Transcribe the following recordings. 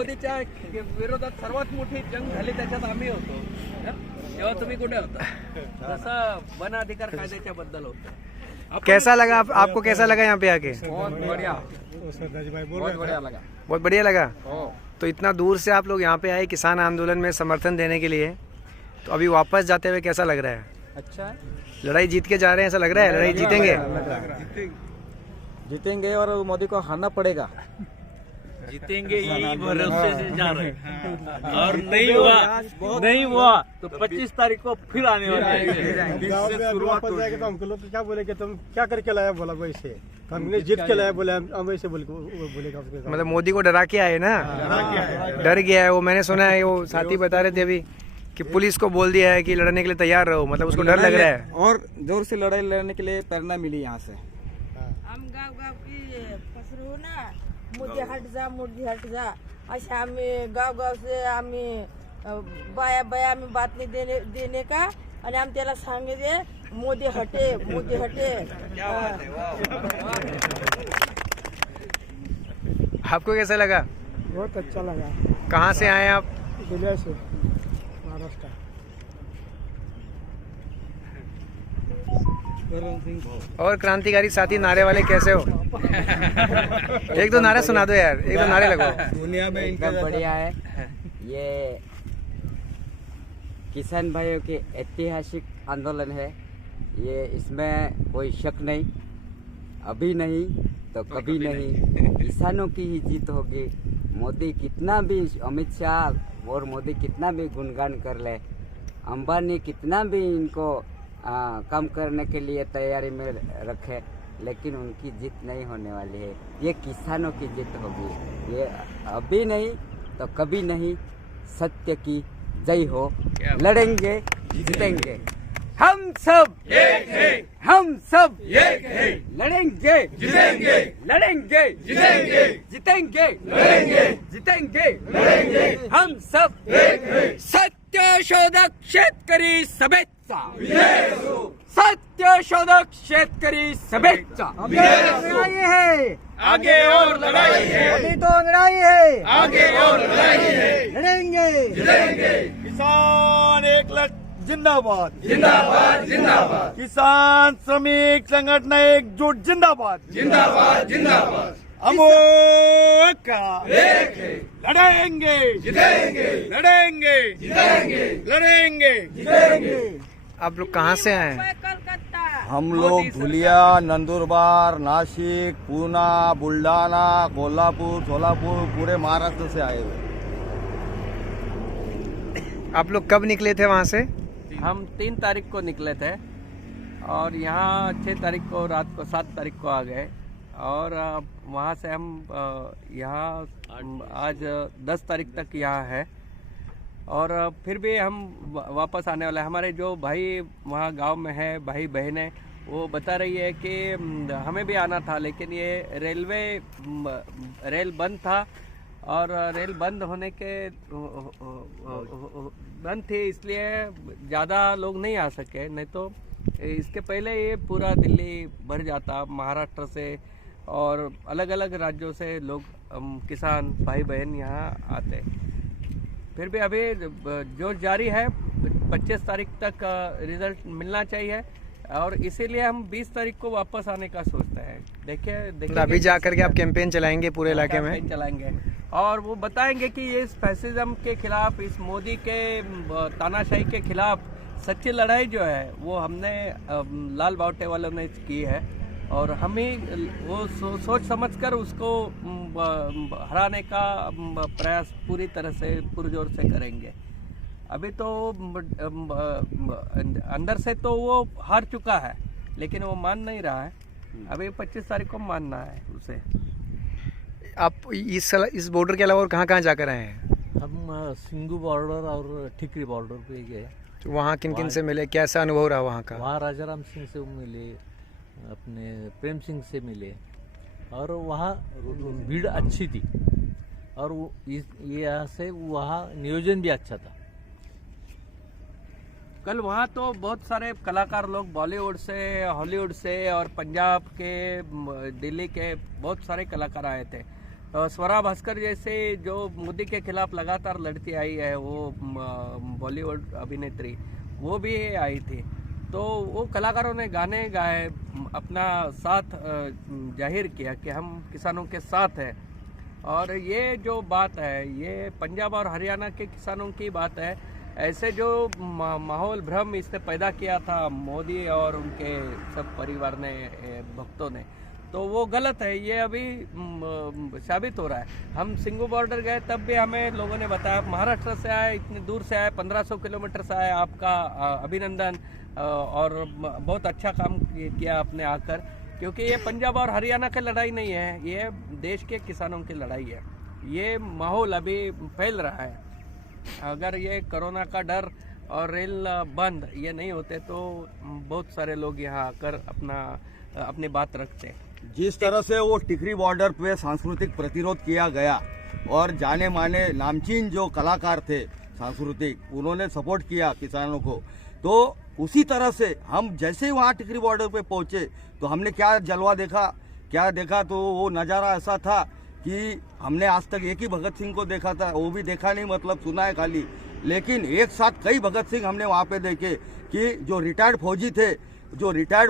मोदीच्या विरोधात सर्वात मोठी जंग झाली त्याच्यात आम्ही होतो तेव्हा तुम्ही कुठे होता? तसं वन अधिकार कायद्याच्या बद्दल होतं. कैसा लगा आपको कैसा लगा यहाँ पे आके? बहुत बढ़िया, बहुत बढ़िया लगा. बहुत बढ़िया लगा. तो इतना दूर से आप लोग यहाँ पे आए किसान आंदोलन में समर्थन देने के लिए, तो अभी वापस जाते हुए कैसा लग रहा है? अच्छा है. लड़ाई जीत के जा रहे हैं ऐसा लग रहा है? लड़ाई जीतेंगे? जीतेंगे और मोदी को हारना पड़ेगा. जीतेंगे यही भरोसे से जा रहे हैं. और नहीं हुआ तो 25 तारीख को फिर आने वाले हैं. शुरुआत हो जाएगी तो हमको लोग क्या बोलेंगे, तुम क्या करके लाया, बोला वैसे हमने जीत के लाया, बोले हम वैसे बोलेगा. मतलब मोदी को डरा के आए ना? डर गया है वो. मैंने सुना है वो साथी बता रहे थे अभी कि पुलिस को बोल दिया है कि लड़ने के लिए तैयार रहो, मतलब उसको डर लग रहा है. और जोर से लड़ाई लड़ने के लिए प्रेरणा मिली यहाँ से. हम गाव की फसरू ना, मोदी हट जा अशा आम्ही गाव से आम्ही बाया आम्ही बातमी देणे का आणि आम्ही त्याला सांगितले मोदी हटे. आपको कैसा लगा? बहुत अच्छा लगा. कहाँ से आए आप? जिले से, महाराष्ट्र. और क्रांतिकारी साथी नारे वाले कैसे हो? एक दो नारे सुना दो यार, एक दो नारे लगाओ. दुनिया में एकदम बढ़िया है. ये किसान भाइयों के ऐतिहासिक आंदोलन है. ये इसमें कोई शक नहीं. अभी नहीं तो कभी नहीं किसानों की ही जीत होगी. मोदी कितना भी, अमित शाह और मोदी कितना भी गुणगान कर ले, अंबानी कितना भी इनको काम करने के लिए तैयारी में रखे, लेकिन उनकी जीत नहीं होने वाली है. ये किसानों की जीत होगी. ये अभी नहीं तो कभी नहीं. सत्य की जय हो. लड़ेंगे जीतेंगे. हम सब एक हैं. हम सब एक हैं. लड़ेंगे जीतेंगे. लड़ेंगे जीतेंगे. जीतेंगे लड़ेंगे. जीतेंगे लड़ेंगे. हम सब एक हैं. सत्यशोधक शेतकरी सभेचा सत्यशोधक शेतकरी सभेचा लड़ाई है. आगे और लड़ाई है. अभी तो लड़ाई है. आगे और लड़ाई है. लड़ेंगे जीतेंगे. किसान एक लट जिंदाबाद. जिंदाबाद जिंदाबाद. किसान श्रमिक संगठन एकजुट जिंदाबाद. जिंदाबाद जिंदाबाद. अमोक का एक है. लड़ेंगे जीतेंगे. लड़ेंगे जीतेंगे. लड़ेंगे जीतेंगे. आप लोग कहाँ से आए हैं? कलकत्ता. हम लोग धुलिया, नंदुरबार, नासिक, पूना, बुल्ढाना, कोल्हापुर, सोलापुर, पूरे महाराष्ट्र से आए हुए. आप लोग कब निकले थे वहाँ से? हम 3 तारीख को निकले थे और यहाँ 6 तारीख को रात को 7 तारीख को आ गए. और वहाँ से हम यहाँ आज 10 तारीख तक यहाँ है. और फिर भी हम वापस आने वाले हैं. हमारे जो भाई वहाँ गांव में है, भाई बहनें, वो बता रही है कि हमें भी आना था, लेकिन ये रेल बंद था. और रेल बंद होने के बंद थी, इसलिए ज़्यादा लोग नहीं आ सके. नहीं तो इसके पहले ये पूरा दिल्ली भर जाता. महाराष्ट्र से और अलग अलग राज्यों से लोग, किसान भाई बहन यहाँ आते. फिर भी अभी जो जारी है 25 तारीख तक रिजल्ट मिलना चाहिए. और इसीलिए हम 20 तारीख को वापस आने का सोचते हैं. देखिए अभी जा करके आप कैंपेन चलाएंगे पूरे इलाके में? चलाएंगे और वो बताएंगे कि ये इस फैसिज्म के खिलाफ, इस मोदी के तानाशाही के खिलाफ सच्ची लड़ाई जो है वो हमने लाल बावटे वालों ने की है. और हम ही वो सोच समझकर उसको हराने का प्रयास पूरी तरह से पुरजोर से करेंगे. अभी तो अंदर से तो वो हार चुका है, लेकिन वो मान नहीं रहा है. अभी 25 तारीख को मानना है उसे. आप इस बॉर्डर के अलावा और कहाँ जाकर आए हैं? हम सिंगू बॉर्डर और ठिकरी बॉर्डर पे गए. तो वहाँ किन किन से मिले, कैसा अनुभव रहा वहाँ का? वहाँ राजाराम सिंह से मिले, अपने प्रेम सिंह से मिले. और वहाँ भीड़ अच्छी थी. और यहाँ से वहाँ नियोजन भी अच्छा था. कल वहाँ तो बहुत सारे कलाकार लोग बॉलीवुड से, हॉलीवुड से और पंजाब के, दिल्ली के बहुत सारे कलाकार आए थे. स्वरा भास्कर जैसे जो मोदी के खिलाफ लगातार लड़ती आई है, वो बॉलीवुड अभिनेत्री, वो भी आई थी। तो वो कलाकारों ने गाने गाए, अपना साथ जाहिर किया कि हम किसानों के साथ हैं। और ये जो बात है, ये पंजाब और हरियाणा के किसानों की बात है। ऐसे जो माहौल भ्रम इसने पैदा किया था मोदी और उनके सब परिवार ने, भक्तों ने, तो वो गलत है। ये अभी साबित हो रहा है। हम सिंगू बॉर्डर गए तब भी हमें लोगों ने बताया, महाराष्ट्र से आए, इतनी दूर से आए, 1500 किलोमीटर से आए, आपका अभिनंदन, और बहुत अच्छा काम किया आपने आकर। क्योंकि ये पंजाब और हरियाणा की लड़ाई नहीं है, ये देश के किसानों की लड़ाई है। ये माहौल अभी फैल रहा है। अगर ये कोरोना का डर और रेल बंद ये नहीं होते तो बहुत सारे लोग यहाँ आकर अपनी बात रखते। जिस तरह से वो टिकरी बॉर्डर पे सांस्कृतिक प्रतिरोध किया गया और जाने माने नामचीन जो कलाकार थे सांस्कृतिक, उन्होंने सपोर्ट किया किसानों को, तो उसी तरह से हम जैसे ही वहाँ टिकरी बॉर्डर पे पहुंचे तो हमने क्या जलवा देखा तो वो नज़ारा ऐसा था कि हमने आज तक एक ही भगत सिंह को देखा था, वो भी देखा नहीं, मतलब सुना है खाली। लेकिन एक साथ कई भगत सिंह हमने वहाँ पे देखे कि जो रिटायर्ड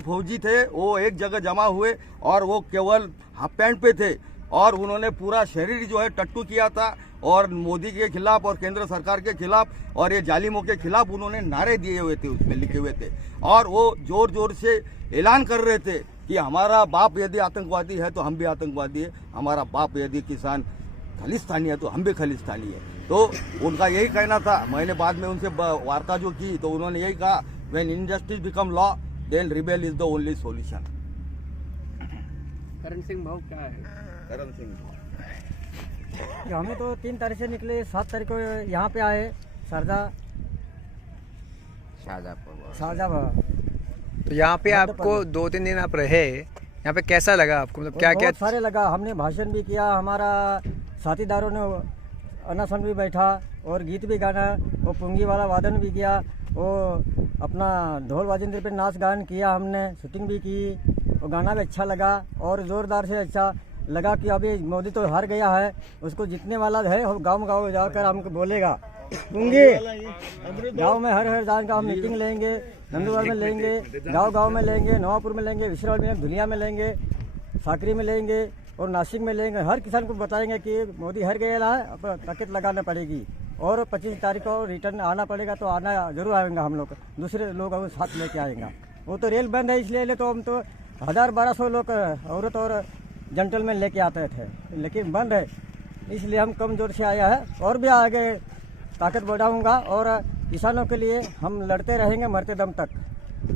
फौजी थे वो एक जगह जमा हुए और वो केवल हाफ पैंट पे थे और उन्होंने पूरा शरीर जो है टट्टू किया था और मोदी के खिलाफ और केंद्र सरकार के खिलाफ और ये जालिमों के खिलाफ उन्होंने नारे दिए हुए थे, उसमें लिखे हुए थे। और वो जोर जोर से ऐलान कर रहे थे कि हमारा बाप यदि आतंकवादी है तो हम भी आतंकवादी है, हमारा बाप यदि किसान खालिस्तानी है तो हम भी खालिस्तानी है। तो उनका यही कहना था। मैंने बाद में उनसे वार्ता जो की तो उन्होंने यही कहा, when injustice become law then rebel is the only solution. Karan Singh भाव क्या है? करण सिंह हमें तो 3 तारीख से निकले, 7 तारीख को यहाँ पे आए शाहजहां। तो यहाँ पे आपको 2-3 दिन आप रहे, यहाँ पे कैसा लगा आपको? मतलब क्या क्या बहुत सारे लगा। हमने भाषण भी किया, हमारा साथीदारों ने अनासन भी बैठा और गीत भी गाना, वो पुंगी वाला वादन भी किया, वो अपना ढोल वाजिंद्र पे नाच गान किया, हमने शूटिंग भी की, वो गाना भी अच्छा लगा और ज़ोरदार से अच्छा लगा कि अभी मोदी तो हार गया है, उसको जीतने वाला है। गाँव गाँव जाकर हमको बोलेगा पुंगी, गांव में हर दान का हम मीटिंग लेंगे, नंदुवार में लेंगे, गांव में लेंगे, नवापुर में लेंगे, विश्राल में, धुलिया में लेंगे, साकरी में लेंगे और नासिक में लेंगे। हर किसान को बताएंगे कि मोदी हार गया है, अब ताकत लगाना पड़ेगी और 25 तारीख को रिटर्न आना पड़ेगा। तो आना जरूर आएंगे हम लोग, दूसरे लोग साथ लेके आएंगे। वो तो रेल बंद है इसलिए तो हम तो 1000-1200 लोग औरत और जेंटलमैन लेके आते थे, लेकिन बंद है इसलिए हम कमजोर से आया है और भी आगे ताकत बढ़ाऊंगा और किसानों के लिए हम लड़ते रहेंगे मरते दम तक।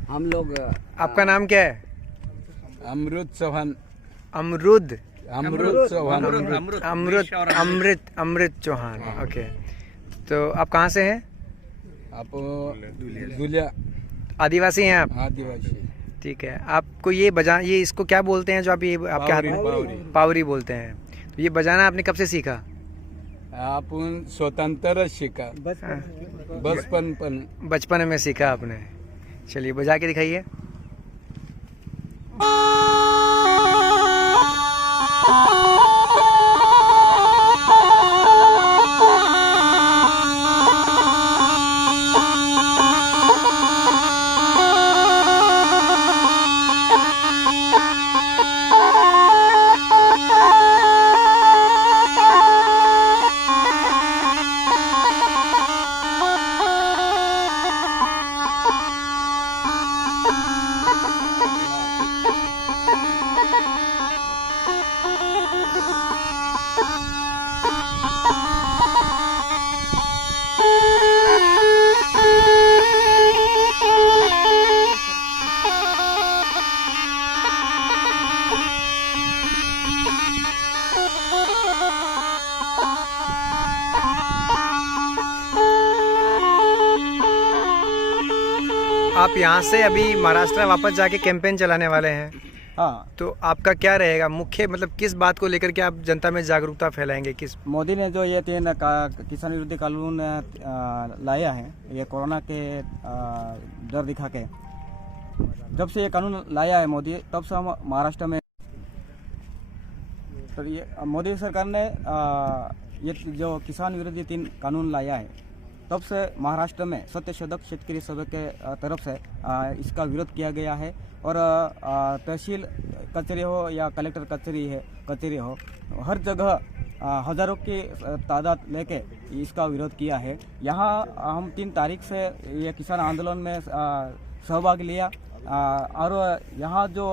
हम लोग। आपका नाम क्या है? अमृत चौहान। अमृत चौहान। अमृत चौहान। ओके, तो आप कहाँ से हैं? आप दुलिया आदिवासी हैं आप? आदिवासी। ठीक है। आपको ये इसको क्या बोलते हैं जो आप ये आपके हाथ में? पावरी बोलते हैं। तो ये बजाना आपने कब से सीखा? आपण स्वतंत्र सीखा, बचपन में सीखा आपने। चलिए बजा के दिखाइए। आप यहाँ से अभी महाराष्ट्र वापस जाके कैंपेन चलाने वाले हैं। हाँ, तो आपका क्या रहेगा मुख्य, मतलब किस बात को लेकर के आप जनता में जागरूकता फैलाएंगे? किस मोदी ने जो ये 3 किसान विरोधी कानून लाया है, ये कोरोना के डर दिखा के, जब से ये कानून लाया है मोदी, तब से हम महाराष्ट्र में तो ये मोदी सरकार ने ये जो किसान विरोधी 3 कानून लाया है, तब से महाराष्ट्र में सत्यशोधक शेतकरी सभा के तरफ से इसका विरोध किया गया है। और तहसील कचहरी हो या कलेक्टर कचहरी हो, हर जगह हजारों की तादाद लेके इसका विरोध किया है। यहाँ हम 3 तारीख से ये किसान आंदोलन में सहभाग लिया और यहाँ जो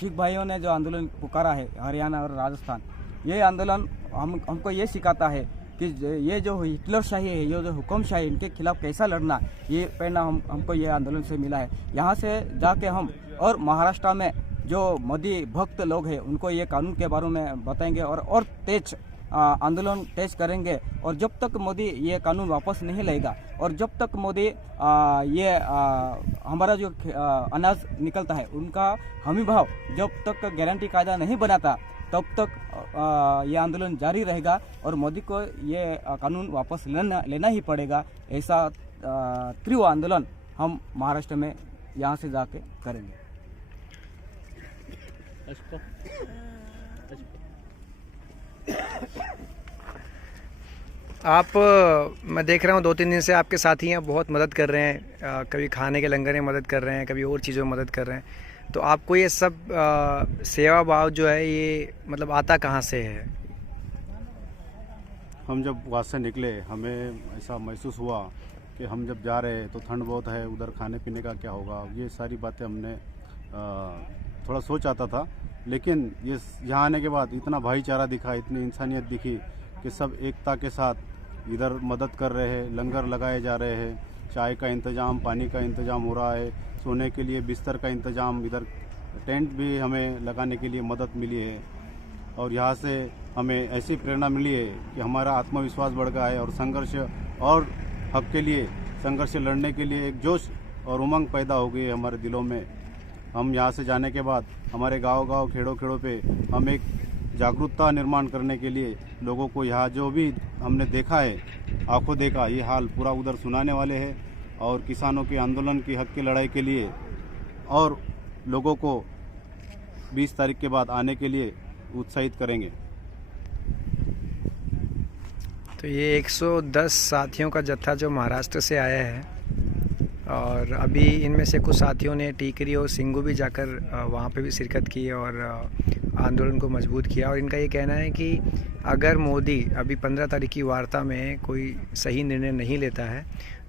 सिख भाइयों ने जो आंदोलन पुकारा है हरियाणा और राजस्थान, ये आंदोलन हमको ये सिखाता है कि ये जो हिटलरशाही है, ये जो हुक्मशाही, इनके खिलाफ कैसा लड़ना, ये प्रेरणा हमको ये आंदोलन से मिला है। यहाँ से जाके हम और महाराष्ट्र में जो मोदी भक्त लोग हैं उनको ये कानून के बारे में बताएंगे और तेज आंदोलन तेज करेंगे। और जब तक मोदी ये कानून वापस नहीं लेगा और जब तक मोदी ये हमारा जो अनाज निकलता है उनका हमी भाव जब तक गारंटी कायदा नहीं बनाता, तब तक ये आंदोलन जारी रहेगा और मोदी को ये कानून वापस लेना ही पड़ेगा। ऐसा तीव्र आंदोलन हम महाराष्ट्र में यहाँ से जाके करेंगे। आप मैं देख रहा हूँ 2-3 दिन से आपके साथी हैं, बहुत मदद कर रहे हैं, कभी खाने के लंगर में मदद कर रहे हैं, कभी और चीज़ों में मदद कर रहे हैं। तो आपको ये सब सेवा भाव जो है ये मतलब आता कहाँ से है? हम जब वहाँ से निकले हमें ऐसा महसूस हुआ कि हम जब जा रहे हैं तो ठंड बहुत है, उधर खाने पीने का क्या होगा, ये सारी बातें हमने थोड़ा सोच आता था। लेकिन ये यहाँ आने के बाद इतना भाईचारा दिखा, इतनी इंसानियत दिखी कि सब एकता के साथ इधर मदद कर रहे हैं, लंगर लगाए जा रहे हैं, चाय का इंतज़ाम, पानी का इंतज़ाम हो रहा है, सोने के लिए बिस्तर का इंतज़ाम, इधर टेंट भी हमें लगाने के लिए मदद मिली है। और यहाँ से हमें ऐसी प्रेरणा मिली है कि हमारा आत्मविश्वास बढ़ गया है और संघर्ष और हक के लिए संघर्ष लड़ने के लिए एक जोश और उमंग पैदा हो गई है हमारे दिलों में। हम यहाँ से जाने के बाद हमारे गांव-गांव, खेड़ों पे हम एक जागरूकता निर्माण करने के लिए लोगों को यहाँ जो भी हमने देखा है, आंखों देखा, ये हाल पूरा उधर सुनाने वाले हैं और किसानों के आंदोलन की हक की लड़ाई के लिए और लोगों को 20 तारीख के बाद आने के लिए उत्साहित करेंगे। तो ये 110 साथियों का जत्था जो महाराष्ट्र से आया है और अभी इनमें से कुछ साथियों ने टीकरी और सिंगू भी जाकर वहाँ पे भी शिरकत की और आंदोलन को मजबूत किया। और इनका ये कहना है कि अगर मोदी अभी 15 तारीख की वार्ता में कोई सही निर्णय नहीं लेता है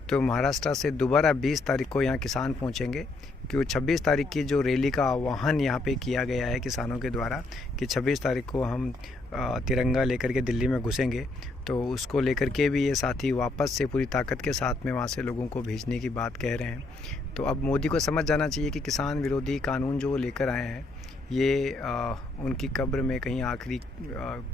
तो महाराष्ट्र से दोबारा 20 तारीख को यहाँ किसान पहुँचेंगे, क्योंकि 26 तारीख की जो रैली का आह्वान यहाँ पे किया गया है किसानों के द्वारा कि 26 तारीख को हम तिरंगा लेकर के दिल्ली में घुसेंगे, तो उसको लेकर के भी ये साथी वापस से पूरी ताकत के साथ में वहाँ से लोगों को भेजने की बात कह रहे हैं। तो अब मोदी को समझ जाना चाहिए कि किसान विरोधी कानून जो लेकर आए हैं ये उनकी कब्र में कहीं आखिरी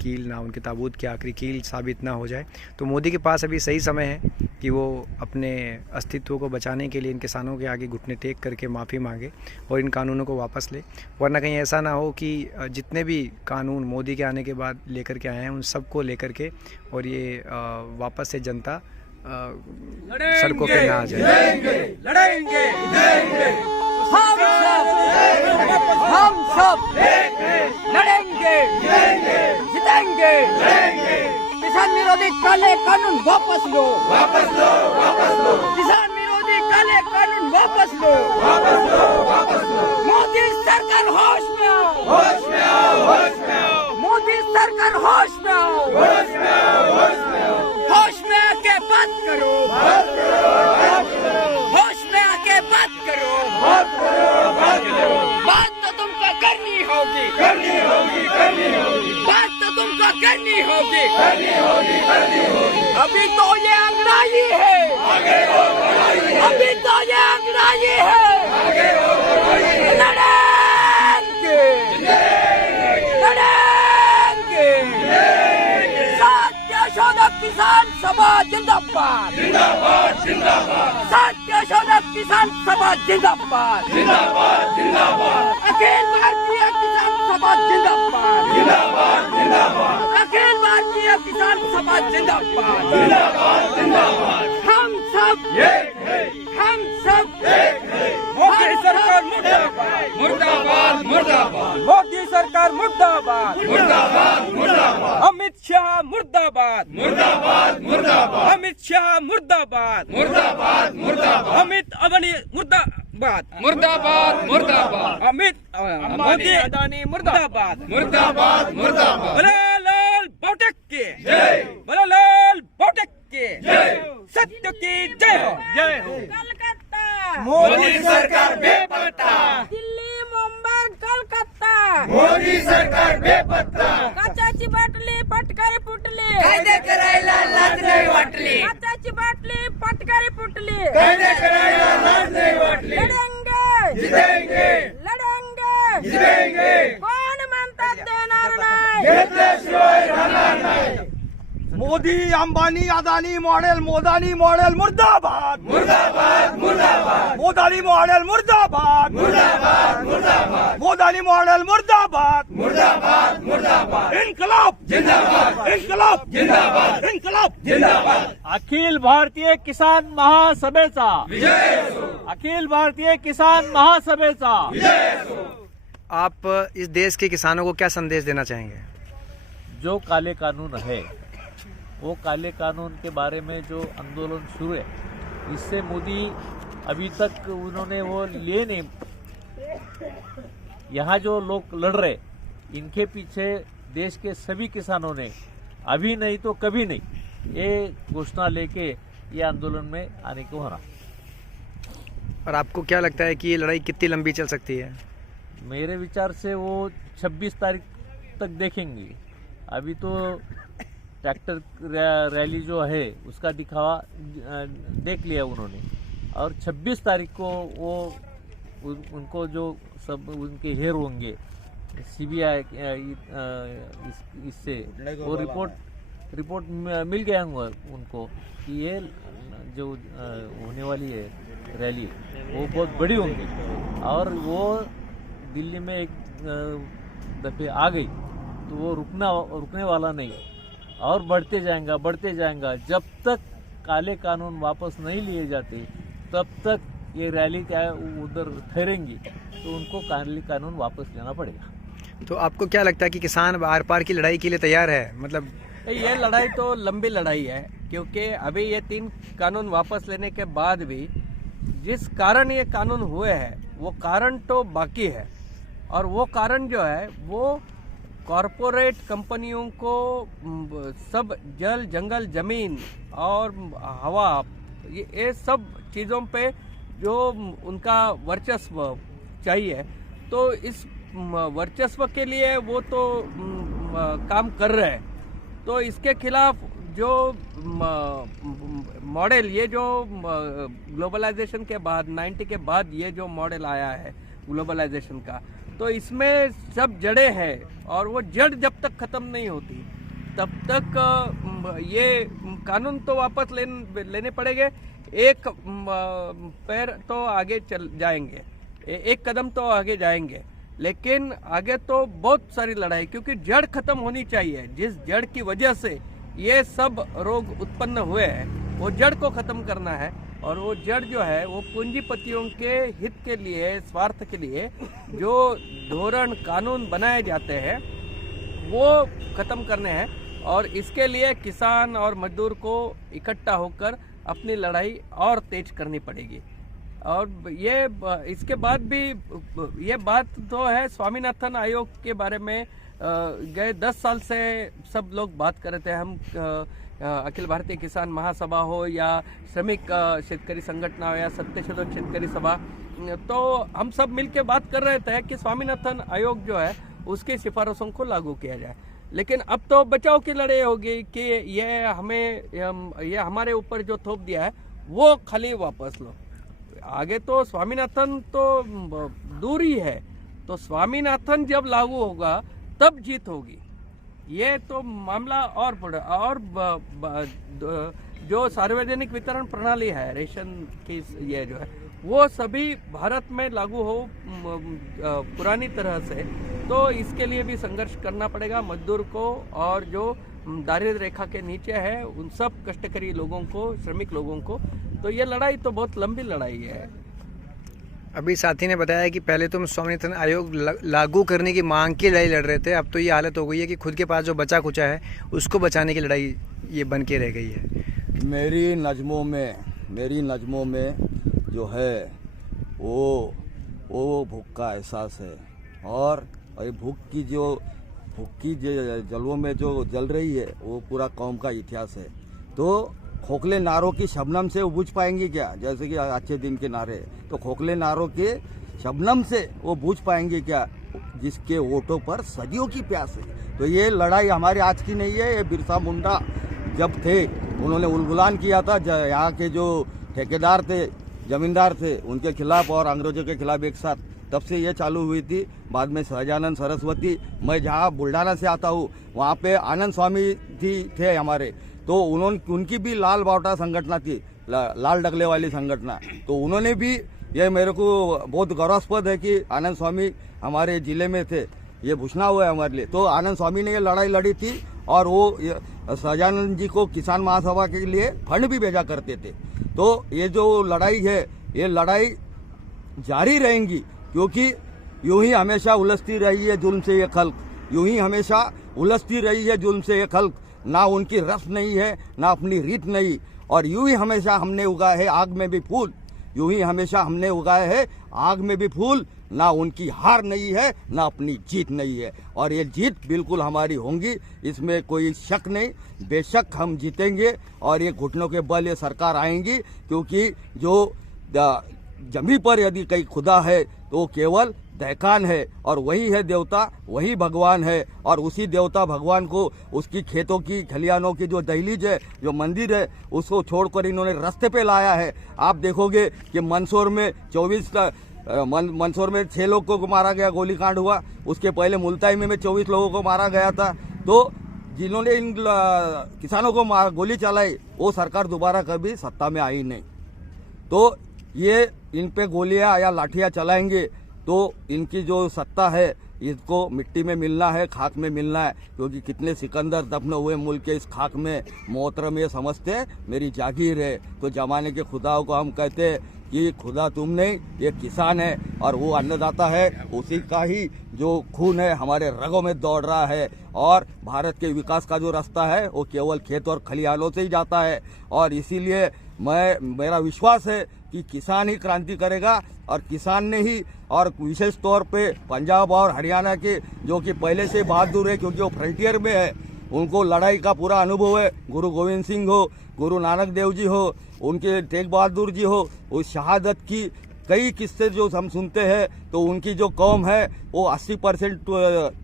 कील ना, उनके ताबूत की आखिरी कील साबित ना हो जाए। तो मोदी के पास अभी सही समय है कि वो अपने अस्तित्व को बचाने के लिए इन किसानों के आगे घुटने टेक करके माफ़ी मांगे और इन कानूनों को वापस ले, वरना कहीं ऐसा ना हो कि जितने भी कानून मोदी के आने के बाद लेकर के आए हैं उन सबको लेकर के और ये वापस से जनता सड़कों पे ना आ जाए। लड़ेंगे हम सब लड़ेंगे जीतेंगे। किसान विरोधी काले कानून वापस लो, वापस लो, वापस लो। किसान विरोधी काले कानून वापस लो, वापस लो, वापस लो। मोदी सरकार होश में आओ, होश में आओ, होश में आओ। मोदी सरकार होश में आओ, होश में आओ, होश में आओ। होश में आके बात करो, बात करो, बात करो। होश में आके बात करो, बात करो, बात करो। बात तो तुमको करनी होगी, करनी होगी, करनी होगी। बात तो तुमको करनी होगी, करनी होगी, करनी होगी। अभी तो ये अंगड़ाई है, आगे और बढ़ाई है। अभी तो ये अंगड़ाई है, आगे और बढ़ाई है। लड़ेंगे, लड़ेंगे, लड़ेंगे। सत्यशोधक किसान सभा जिंदाबाद, जिंदाबाद, जिंदाबाद। सत्यशोधक किसान सभा जिंदाबाद, जिंदाबाद, जिंदाबाद। अखिल भारतीय किसान सभा जिंदाबाद, जिंदाबाद, जिंदाबाद। अखिल भारतीय किसान सभा जिंदाबाद, जिंदाबाद, जिंदाबाद। हम सब एक है, हम सब एक है। मोदी सरकार मुर्दाबाद मुर्दाबाद मोदी सरकार मुर्दाबाद मुर्दाबाद मुर्दाबाद अमित शाह मुर्दाबाद मुर्दाबाद मुर्दाबाद अमित शाह मुर्दाबाद मुर्दाबाद मुर्दाबाद अमित अदानी मुर्दाबाद मुर्दाबाद मुर्दाबाद अमित मोदी अदानी मुर्दाबाद मुर्दाबाद मुर्दाबाद बलालाल बोटक के जय बलालाल बोटक के जय सत्य की जय हो जय हो कलकत्ता मोदी सरकार बेपत्ता दिल्ली मुंबई कलकत्ता मोदी सरकार बेपत्ता काचाची बाटली पटकारी फुटली कायदे करायला लाज नाही वाटली काचाची बाटली पटकारी फुटली कायदे करायला लाज नाही वाटली लढेंगे जितेंगे लढेंगे जितेंगे कोण म्हणतात देणार नाही घेतल्याशिवाय राहणार नाही मोदी अंबानी अदानी मॉडेल मोदानी मॉडेल मुर्दाबाद मुर्दाबाद मुर्दाबाद मोदानी मॉडेल मुर्दाबाद मुर्दाबाद मुर्दाबाद मोदानी मॉडेल मुर्दाबाद मुर्दाबाद मुर्दाबाद इनकलाब जिंदाबाद इनकलाब जिंदाबाद इनकलाब जिंदाबाद अखिल भारतीय किसान महासभेचा विजय असो अखिल भारतीय किसान महासभेचा विजय असो आप इस देश के किसानों को क्या संदेश देना चाहेंगे? जो काले कानून है वो काले कानून के बारे में जो आंदोलन शुरू है इससे मोदी अभी तक उन्होंने वो लिए नहीं। यहाँ जो लोग लड़ रहे इनके पीछे देश के सभी किसानों ने अभी नहीं तो कभी नहीं ये घोषणा लेके ये आंदोलन में आने को होना। और आपको क्या लगता है कि ये लड़ाई कितनी लंबी चल सकती है? मेरे विचार से वो 26 तारीख तक देखेंगे। अभी तो ट्रैक्टर रैली जो है उसका दिखावा देख लिया उन्होंने और 26 तारीख को वो उनको जो सब उनके हेयर होंगे सीबीआई इससे वो रिपोर्ट मिल गया उनको कि ये जो होने वाली है रैली वो बहुत बड़ी होंगी और वो दिल्ली में एक दफे आ गई तो वो रुकने वाला नहीं और बढ़ते जाएगा जब तक काले कानून वापस नहीं लिए जाते तब तक ये रैली क्या उधर ठहरेंगी तो उनको काले कानून वापस लेना पड़ेगा। तो आपको क्या लगता है कि किसान आर पार की लड़ाई के लिए तैयार है? मतलब ये लड़ाई तो लंबी लड़ाई है क्योंकि अभी ये 3 कानून वापस लेने के बाद भी जिस कारण ये कानून हुए हैं वो कारण तो बाकी है और वो कारण जो है वो कॉरपोरेट कंपनियों को सब जल जंगल जमीन और हवा ये सब चीज़ों पे जो उनका वर्चस्व चाहिए तो इस वर्चस्व के लिए वो तो काम कर रहे हैं। तो इसके खिलाफ जो मॉडल ये जो ग्लोबलाइजेशन के बाद 90 के बाद ये जो मॉडल आया है ग्लोबलाइजेशन का तो इसमें सब जड़ें हैं और वो जड़ जब तक ख़त्म नहीं होती तब तक ये कानून तो वापस लेने पड़ेंगे। एक पैर तो आगे चल जाएंगे, एक कदम तो आगे जाएंगे, लेकिन आगे तो बहुत सारी लड़ाई क्योंकि जड़ खत्म होनी चाहिए। जिस जड़ की वजह से ये सब रोग उत्पन्न हुए हैं वो जड़ को खत्म करना है और वो जड़ जो है वो पूंजीपतियों के हित के लिए स्वार्थ के लिए जो धोरण कानून बनाए जाते हैं वो खत्म करने हैं और इसके लिए किसान और मजदूर को इकट्ठा होकर अपनी लड़ाई और तेज करनी पड़ेगी। और ये इसके बाद भी ये बात तो है स्वामीनाथन आयोग के बारे में गए 10 साल से सब लोग बात कर रहे थे। हम अखिल भारतीय किसान महासभा हो या श्रमिक शेतकरी संघटना हो या सत्यशोधक शेतकरी सभा तो हम सब मिलकर बात कर रहे थे कि स्वामीनाथन आयोग जो है उसकी सिफारिशों को लागू किया जाए। लेकिन अब तो बचाव की लड़ाई होगी कि ये हमारे ऊपर जो थोप दिया है वो खाली वापस लो। आगे तो स्वामीनाथन तो दूर ही है, तो स्वामीनाथन जब लागू होगा तब जीत होगी। ये तो मामला और बड़ा और जो सार्वजनिक वितरण प्रणाली है रेशन की ये जो है वो सभी भारत में लागू हो पुरानी तरह से, तो इसके लिए भी संघर्ष करना पड़ेगा मजदूर को और जो दारिद्र्य रेखा के नीचे है उन सब कष्टकरी लोगों को, श्रमिक लोगों को। तो ये लड़ाई तो बहुत लंबी लड़ाई है। अभी साथी ने बताया कि पहले तुम स्वामीनाथन आयोग लागू करने की मांग की लड़ाई लड़ रहे थे, अब तो ये हालत हो गई है कि खुद के पास जो बचा कुचा है उसको बचाने की लड़ाई ये बन के रह गई है। मेरी नज़मों में जो है वो भूख का एहसास है, और ये भूख की जलवों में जो जल रही है वो पूरा कौम का इतिहास है। तो खोखले नारों की शबनम से वो बुझ पाएंगे क्या? जैसे कि अच्छे दिन के नारे, तो खोखले नारों के शबनम से वो बुझ पाएंगे क्या जिसके वोटों पर सदियों की प्यास है? तो ये लड़ाई हमारी आज की नहीं है। ये बिरसा मुंडा जब थे, उन्होंने उलगुलान किया था यहाँ के जो ठेकेदार थे, जमींदार थे, उनके खिलाफ और अंग्रेजों के खिलाफ एक साथ, तब से ये चालू हुई थी। बाद में सहजानंद सरस्वती, मैं जहाँ बुल्ढाना से आता हूँ वहाँ पे आनंद स्वामी थे हमारे, तो उनकी भी लाल बावटा संगठना थी, लाल डगले वाली संगठना। तो उन्होंने भी, ये मेरे को बहुत गौरवास्पद है कि आनंद स्वामी हमारे जिले में थे, ये भूषणा हुआ है हमारे लिए। तो आनंद स्वामी ने ये लड़ाई लड़ी थी, और वो सहजानंद जी को किसान महासभा के लिए फंड भी भेजा करते थे। तो ये जो लड़ाई है, ये लड़ाई जारी रहेंगी, क्योंकि यूं ही हमेशा उलझती रही है जुल्म से ये खल्क, यूं ही हमेशा उलझती रही है जुल्म से ये खल्क। ना उनकी रस नहीं है, ना अपनी रीत नहीं, और यूं ही हमेशा हमने उगाए है आग में भी फूल, यूं ही हमेशा हमने उगाए है आग में भी फूल। ना उनकी हार नहीं है, ना अपनी जीत नहीं है, और ये जीत बिल्कुल हमारी होंगी, इसमें कोई शक नहीं। बेशक हम जीतेंगे, और ये घुटनों के बल ये सरकार आएंगी, क्योंकि जो जमीन पर यदि कहीं खुदा है तो केवल दहकान है, और वही है देवता, वही भगवान है। और उसी देवता भगवान को उसकी खेतों की, खलियानों की जो दहलीज है, जो मंदिर है, उसको छोड़कर इन्होंने रास्ते पे लाया है। आप देखोगे कि मंदसौर में 6 लोगों को मारा गया, गोलीकांड हुआ। उसके पहले मुल्ताई में 24 लोगों को मारा गया था। तो जिन्होंने इन किसानों को गोली चलाई, वो सरकार दोबारा कभी सत्ता में आई नहीं। तो ये इन पे गोलियां या लाठियां चलाएंगे तो इनकी जो सत्ता है इसको मिट्टी में मिलना है, खाक में मिलना है, क्योंकि कितने सिकंदर दफन हुए मुल्क के इस खाक में। मोहतरम ये समझते हैं मेरी जागीर है। तो जमाने के खुदाओं को हम कहते हैं कि खुदा तुम नहीं, ये किसान है, और वो अन्नदाता है, उसी का ही जो खून है हमारे रगों में दौड़ रहा है। और भारत के विकास का जो रास्ता है वो केवल खेत और खलिहानों से ही जाता है। और इसीलिए मेरा विश्वास है कि किसान ही क्रांति करेगा, और किसान ने ही, और विशेष तौर पे पंजाब और हरियाणा के जो कि पहले से बहादुर है, क्योंकि वो फ्रंटियर में है, उनको लड़ाई का पूरा अनुभव है। गुरु गोविंद सिंह हो, गुरु नानक देव जी हो, उनके तेग बहादुर जी हो, उस शहादत की कई किस्से जो हम सुनते हैं। तो उनकी जो कौम है वो 80%,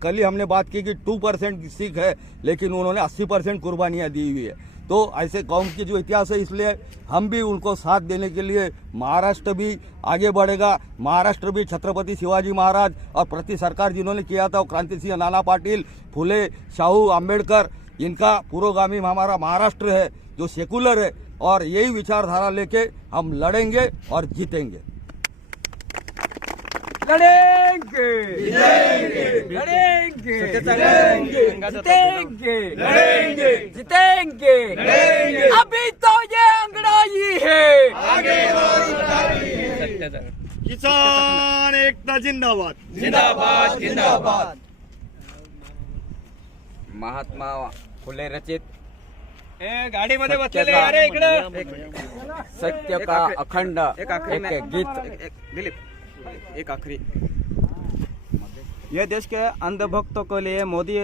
कल ही हमने बात की कि 2% सिख है, लेकिन उन्होंने 80% कुर्बानियाँ दी हुई है। तो ऐसे कौम की जो इतिहास है, इसलिए हम भी उनको साथ देने के लिए महाराष्ट्र भी आगे बढ़ेगा। महाराष्ट्र भी छत्रपति शिवाजी महाराज और प्रति सरकार जिन्होंने किया था, वो क्रांति सिंह, नाना पाटिल, फुले, शाहू, अम्बेडकर, इनका पुरोगामी हमारा महाराष्ट्र है जो सेकुलर है। और यही विचारधारा लेके हम लड़ेंगे और जीतेंगे। लड़ेंगे, लड़ेंगे, जीतेंगे, जीतेंगे। अभी तो ये अंगड़ाई है, आगे किसान एकता जिंदाबाद, जिंदाबाद, जिंदाबाद। महात्मा फुले रचित गाडीमध्ये बसलेले, अरे सत्य का अखंड एक गीत। एक आखिरी, यह देश के अंधभक्तों के लिए मोदी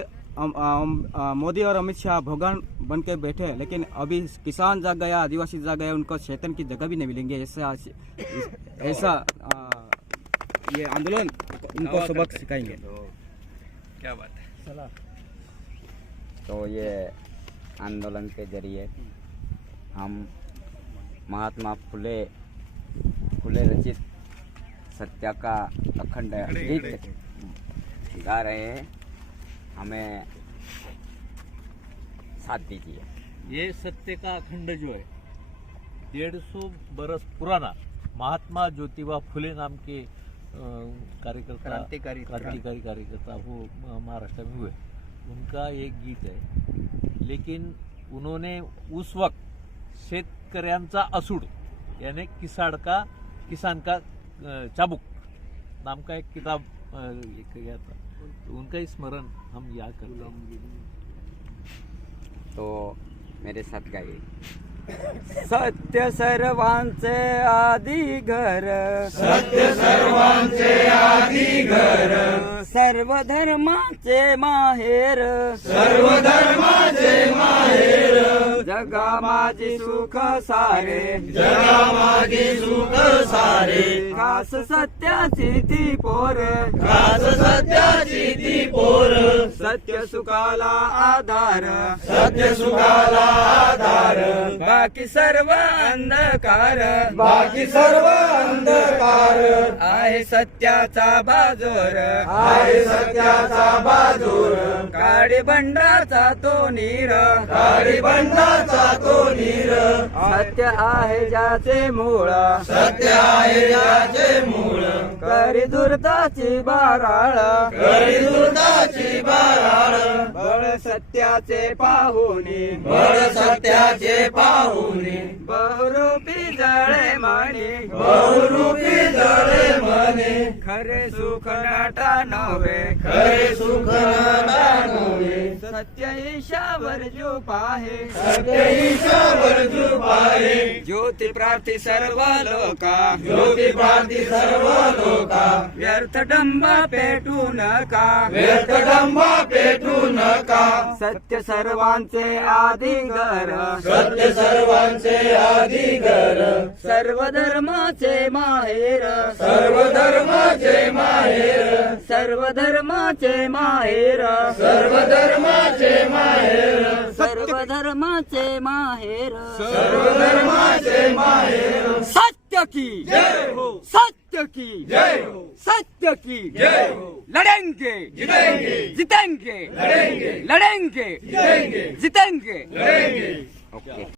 और अमित शाह भगवान बन के बैठे हैं, लेकिन अभी किसान जाग गया, आदिवासी जाग गया, उनको शैतान की जगह भी नहीं मिलेंगे। ऐसा ये आंदोलन उनको सबक सिखाएंगे। क्या बात है। तो ये आंदोलन के जरिए हम महात्मा फुले रचित सत्य का अखंड गीत गा रहे हैं, हमें साथ दीजिए। ये सत्य का अखंड जो है 150 बरस पुराना महात्मा ज्योतिबा फुले नाम के कार्यकर्ता, क्रांतिकारी कार्यकर्ता वो महाराष्ट्र में हुए, उनका एक गीत है। लेकिन उन्होंने उस वक्त शेतकऱ्यांचा असूड यानी किसान का चाबुक नाम का एक किताब लिखा गया था, तो उनका ही स्मरण हम याद करते हैं। तो मेरे साथ गाइए। सत्य सर्वांचे आदि घर, सत्य सर्वांचे आदि घर, सर्व धर्माचे माहेर, सर्व धर्माचे माहेर, जगा माझी सुख सारे, जगा माझी सुख सारे, खास सत्याची ती पोर, खास सत्याची ती पोर, सत्य सुखाला आधार, सत्य सुखाला आधार, बाकी सर्व अंधकार, बाकी सर्व अंधकार, आहे सत्याचा बाजोर, आहे सत्याचा बाजोर, काळी बंडाचा तो नीर, काळी बंडाचा तो नीर, सत्य आहे ज्याचे मूळ, सत्य आहे ज्याचे मूळ, करी दुर्ताची बाराळ, करी दुर्ताची बाराळ, बळ सत्याचे पाहुनी, बळ सत्याचे पाहुनी, बहुरूपी जळे म्हणे, बहुरूपी जळे म्हणे, खरे सुख नाटा नव्हे, खरे सुख नाटा नव्हे, सत्य ईशावर जो पाहे, सत्य ईशावर जो पाहे, ज्योती प्रार्थी सर्व लोका, ज्योती प्रार्थी सर्व लोका, व्यर्थ डंबा पेटू नका, व्यर्थ डंबा पेटू नका, सत्य सर्वांचे आदि घर, सत्य सर्वांचे आदि घर, सर्व धर्माचे माहेर, सर्व धर्माचे माहेर, सर्व धर्माचे माहेर, सर्व धर्माचे माहेर, सर्व धर्माचे माहेर, सर्व धर्माचे माहेर, सत्य की जय हो, सत्य की जय हो, सत्य की जय हो, लड़ेंगे जीतेंगे, जीतेंगे लड़ेंगे, लड़ेंगे जीतेंगे, जीतेंगे लड़ेंगे। ओके।